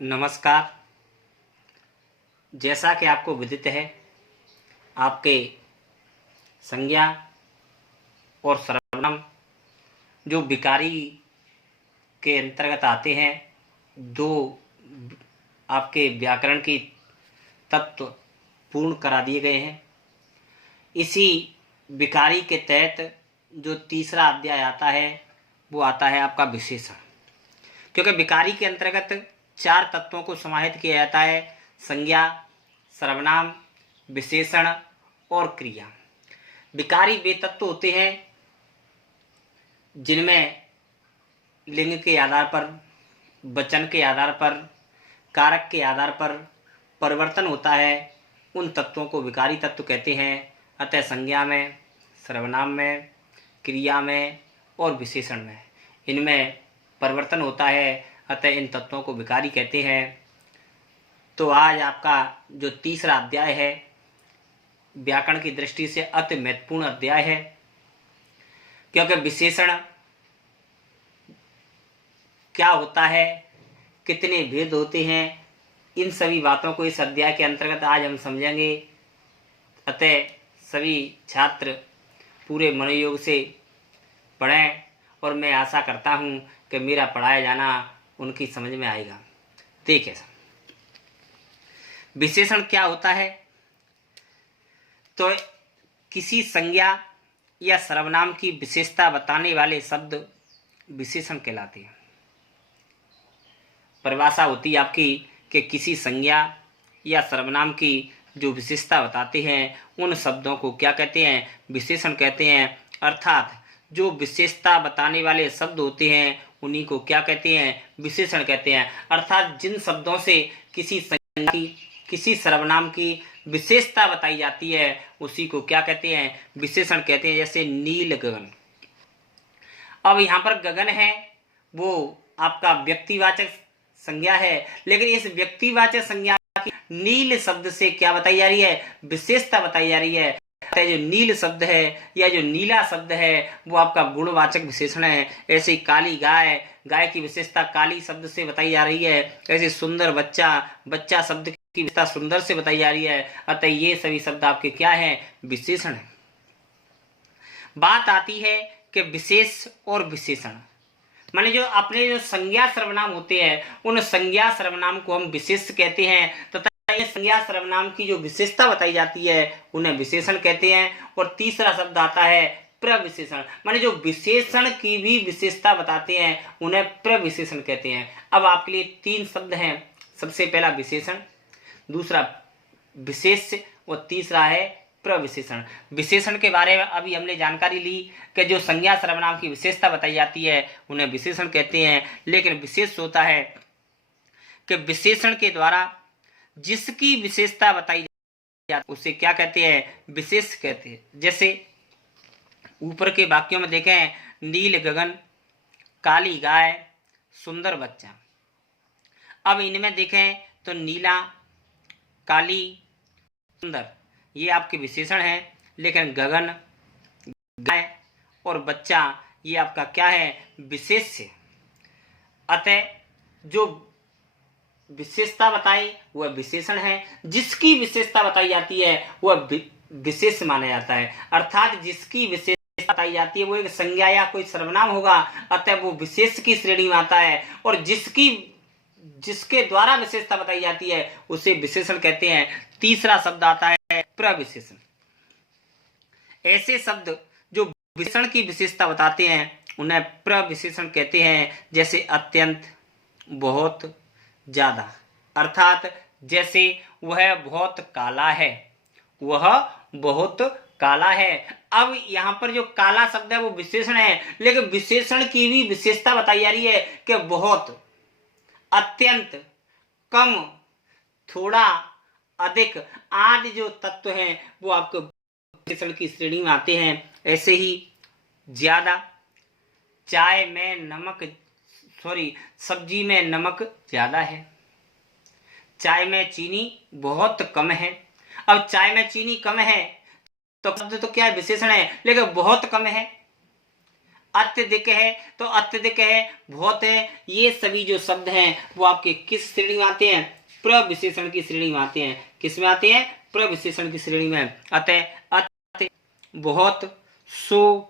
नमस्कार। जैसा कि आपको विदित है, आपके संज्ञा और सर्वनाम जो विकारी के अंतर्गत आते हैं, दो आपके व्याकरण की तत्व पूर्ण करा दिए गए हैं। इसी विकारी के तहत जो तीसरा अध्याय आता है वो आता है आपका विशेषण, क्योंकि विकारी के अंतर्गत चार तत्वों को समाहित किया जाता है: संज्ञा, सर्वनाम, विशेषण और क्रिया। विकारी वे तत्व होते हैं जिनमें लिंग के आधार पर, वचन के आधार पर, कारक के आधार पर परिवर्तन होता है। उन तत्वों को विकारी तत्व कहते हैं। अतः संज्ञा में, सर्वनाम में, क्रिया में और विशेषण में इनमें परिवर्तन होता है, अतः इन तत्वों को विकारी कहते हैं। तो आज आपका जो तीसरा अध्याय है, व्याकरण की दृष्टि से अति महत्वपूर्ण अध्याय है, क्योंकि विशेषण क्या होता है, कितने भेद होते हैं, इन सभी बातों को इस अध्याय के अंतर्गत आज हम समझेंगे। अतः सभी छात्र पूरे मनोयोग से पढ़ें और मैं आशा करता हूँ कि मेरा पढ़ाया जाना उनकी समझ में आएगा। देखिए, विशेषण क्या होता है? तो किसी संज्ञा या सर्वनाम की विशेषता बताने वाले शब्द विशेषण कहलाते हैं। परिभाषा होती है आपकी कि किसी संज्ञा या सर्वनाम की जो विशेषता बताते हैं उन शब्दों को क्या कहते हैं? विशेषण कहते हैं। अर्थात जो विशेषता बताने वाले शब्द होते हैं उन्हीं को क्या कहते हैं? विशेषण कहते हैं। अर्थात जिन शब्दों से किसी संज्ञा की, किसी सर्वनाम की विशेषता बताई जाती है उसी को क्या कहते हैं? विशेषण कहते हैं। जैसे नील गगन। अब यहाँ पर गगन है वो आपका व्यक्तिवाचक संज्ञा है, लेकिन इस व्यक्तिवाचक संज्ञा की नील शब्द से क्या बताई जा रही है? विशेषता बताई जा रही है। जो नील शब्द है या जो नीला शब्द है वो आपका गुणवाचक विशेषण है। ऐसे काली गाय, गाय की विशेषता काली शब्द से बताई जा रही है। ऐसे सुंदर बच्चा, बच्चा शब्द की विशेषता सुंदर से बताई जा रही है। अतः ये सभी शब्द आपके क्या है? विशेषण है। बात आती है कि विशेष और विशेषण, माने जो अपने जो संज्ञा सर्वनाम होते हैं उन संज्ञा सर्वनाम को हम विशेष कहते हैं, तथा संज्ञा सर्वनाम की जो विशेषता बताई जाती है उन्हें विशेषण कहते हैं। और तीसरा शब्द आता है प्रविशेषण, माने जो विशेषण की भी विशेषता बताते हैं उन्हें प्रविशेषण कहते हैं। अब आपके लिए तीन शब्द हैं। सबसे पहला विशेषण, दूसरा विशेष और तीसरा है प्रविशेषण। विशेषण के बारे में अभी हमने जानकारी ली कि जो संज्ञा सर्वनाम की विशेषता बताई जाती है उन्हें विशेषण कहते हैं। लेकिन विशेष होता है कि विशेषण के द्वारा जिसकी विशेषता बताई जाती है उसे क्या कहते हैं? विशेष कहते हैं। जैसे ऊपर के वाक्यों में देखें, नील गगन, काली गाय, सुंदर बच्चा। अब इनमें देखें तो नीला, काली, सुंदर ये आपके विशेषण हैं, लेकिन गगन, गाय और बच्चा ये आपका क्या है? विशेष्य। अतः जो विशेषता बताई वह विशेषण है, जिसकी विशेषता बताई जाती है वह विशेष माना जाता है। अर्थात जिसकी विशेषता बताई जाती है वो एक संज्ञा या कोई सर्वनाम होगा, अतः वो विशेष की श्रेणी में आता है। और जिसके द्वारा विशेषता बताई जाती है उसे विशेषण कहते हैं। तीसरा शब्द आता है प्रविशेषण। ऐसे शब्द जो विशेषण की विशेषता बताते हैं उन्हें प्रविशेषण कहते हैं। जैसे अत्यंत, बहुत, ज्यादा। अर्थात जैसे वह बहुत काला है, वह बहुत काला है। अब यहाँ पर जो काला शब्द है वो विशेषण है, लेकिन विशेषण की भी विशेषता बताई जा रही है कि बहुत, अत्यंत, कम, थोड़ा, अधिक आदि जो तत्व हैं वो आपको विशेषण की श्रेणी में आते हैं। ऐसे ही ज्यादा, चाय में नमक, सब्जी में नमक ज्यादा है, चाय में चीनी बहुत कम है। अब चाय में चीनी कम है तो शब्द तो क्या है? विशेषण है, लेकिन बहुत कम है। अत्यधिक है तो अत्यधिक है, बहुत है, ये सभी जो शब्द हैं वो आपके किस श्रेणी में आते हैं? प्रविशेषण की श्रेणी में आते हैं। किस में आते हैं? प्रविशेषण की श्रेणी में। अतः अत्य, बहुत, सो,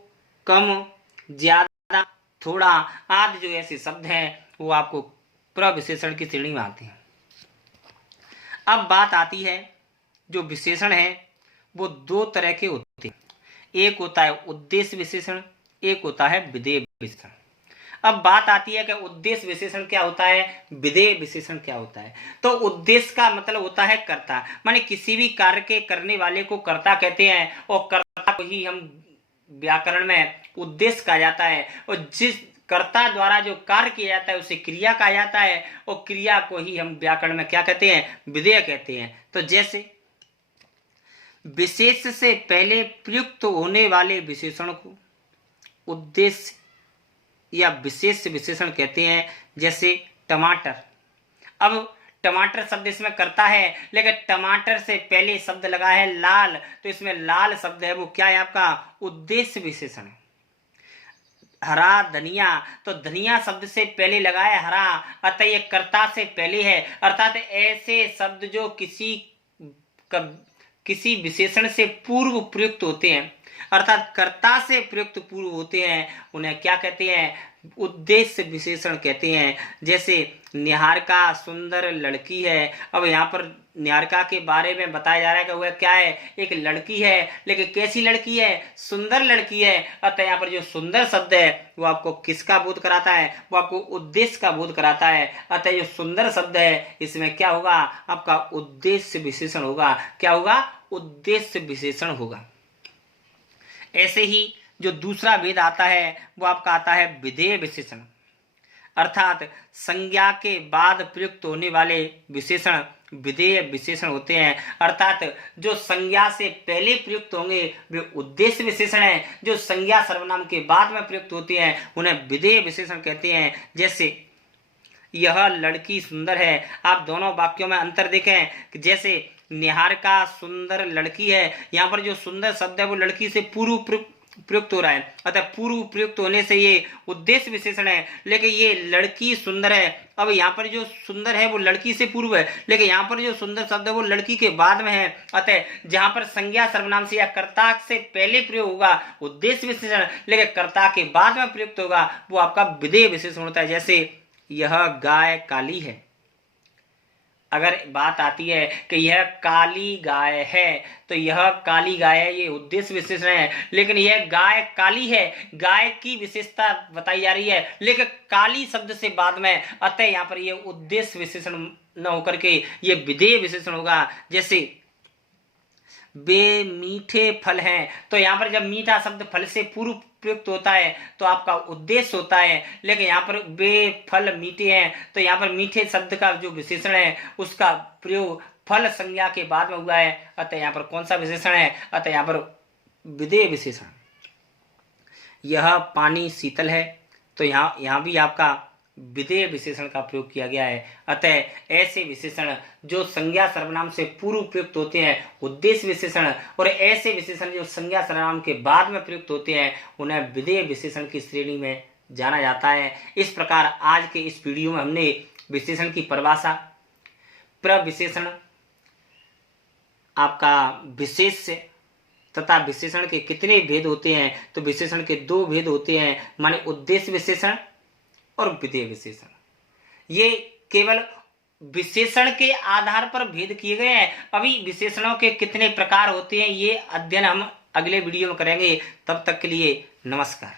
कम, ज्यादा, थोड़ा आदि जो ऐसे शब्द हैं वो आपको प्रविशेषण की श्रेणी में आते हैं। अब बात आती है जो विशेषण है वो दो तरह के होते हैं, एक होता है उद्देश्य विशेषण, एक होता है विधेय विशेषण। अब बात आती है कि उद्देश्य विशेषण क्या होता है, विधेय विशेषण क्या होता है। तो उद्देश्य का मतलब होता है कर्ता, माने किसी भी कार्य के करने वाले को कर्ता कहते हैं और कर्ता को ही हम व्याकरण में उद्देश्य कहा जाता है, और जिस कर्ता द्वारा जो कार्य किया जाता है उसे क्रिया कहा जाता है, और क्रिया को ही हम व्याकरण में क्या कहते हैं? विधेय कहते हैं। तो जैसे विशेष से पहले प्रयुक्त होने वाले विशेषण को उद्देश्य या विशेष विशेषण कहते हैं। जैसे टमाटर, अब टमाटर शब्द इसमें करता है, लेकिन टमाटर से पहले शब्द लगा है लाल, तो इसमें लाल शब्द है वो क्या है? आपका उद्देश्य विशेषण है। हरा धनिया, तो धनिया शब्द से पहले लगा है हरा, अतः ये कर्ता से पहले है। अर्थात ऐसे शब्द जो किसी विशेषण से पूर्व प्रयुक्त होते हैं, अर्थात कर्ता से प्रयुक्त पूर्व होते हैं, उन्हें क्या कहते हैं? उद्देश्य विशेषण कहते हैं। जैसे निहारिका सुंदर लड़की है, अब यहाँ पर निहारिका के बारे में बताया जा रहा है कि वह क्या है? एक लड़की है, लेकिन कैसी लड़की है? सुंदर लड़की है। अतः यहाँ पर जो सुंदर शब्द है वो आपको किसका बोध कराता है? वो आपको उद्देश्य का बोध कराता है। अतः जो सुंदर शब्द है इसमें क्या होगा? आपका उद्देश्य विशेषण होगा। क्या होगा? उद्देश्य विशेषण होगा। ऐसे ही जो दूसरा भेद आता है वो आपका आता है विधेय विशेषण, अर्थात संज्ञा के बाद प्रयुक्त होने वाले विशेषण विधेय विशेषण होते हैं। अर्थात जो संज्ञा से पहले प्रयुक्त होंगे वे उद्देश्य विशेषण है, जो संज्ञा सर्वनाम के बाद में प्रयुक्त होती हैं उन्हें विधेय विशेषण कहते हैं। जैसे यह लड़की सुंदर है, आप दोनों वाक्यों में अंतर देखें कि जैसे निहारिका सुंदर लड़की है, यहाँ पर जो सुंदर शब्द है वो लड़की से पूर्व प्रयुक्त हो रहा है, अतः पूर्व प्रयुक्त होने से ये उद्देश्य विशेषण है। लेकिन ये लड़की सुंदर है, अब यहाँ पर जो सुंदर है वो लड़की से पूर्व है, लेकिन यहाँ पर जो सुंदर शब्द है वो लड़की के बाद में है। अतः जहाँ पर संज्ञा सर्वनाम से या कर्ता से पहले प्रयोग होगा उद्देश्य विशेषण, लेकिन कर्ता के बाद में प्रयुक्त होगा वो आपका विधेय विशेषण होता है। जैसे यह गाय काली है, अगर बात आती है कि यह काली गाय है, तो यह काली गाय है ये उद्देश्य विशेषण है, लेकिन यह गाय काली है, गाय की विशेषता बताई जा रही है, लेकिन काली शब्द से बाद में, अतः यहाँ पर यह उद्देश्य विशेषण न होकर के ये विधेय विशेषण होगा। जैसे वे मीठे फल हैं, तो यहाँ पर जब मीठा शब्द फल से पूर्व प्रयुक्त होता है तो आपका उद्देश्य होता है, लेकिन यहाँ पर वे फल मीठे हैं तो यहाँ पर मीठे शब्द का जो विशेषण है उसका प्रयोग फल संज्ञा के बाद में हुआ है, अतः यहाँ पर कौन सा विशेषण है? अतः यहाँ पर विधेय विशेषण। यह पानी शीतल है, तो यहाँ भी आपका विधेय विशेषण का प्रयोग किया गया है। अतः ऐसे विशेषण जो संज्ञा सर्वनाम से पूर्व प्रयुक्त होते हैं उद्देश्य विशेषण, और ऐसे विशेषण जो संज्ञा सर्वनाम के बाद में प्रयुक्त होते हैं उन्हें विधेय विशेषण की श्रेणी में जाना जाता है। इस प्रकार आज के इस वीडियो में हमने विशेषण की परिभाषा, प्रविशेषण, आपका विशेष्य तथा विशेषण के कितने भेद होते हैं, तो विशेषण के दो भेद होते हैं, माने उद्देश्य विशेषण और विधेय विशेषण। ये केवल विशेषण के आधार पर भेद किए गए हैं। अभी विशेषणों के कितने प्रकार होते हैं ये अध्ययन हम अगले वीडियो में करेंगे। तब तक के लिए नमस्कार।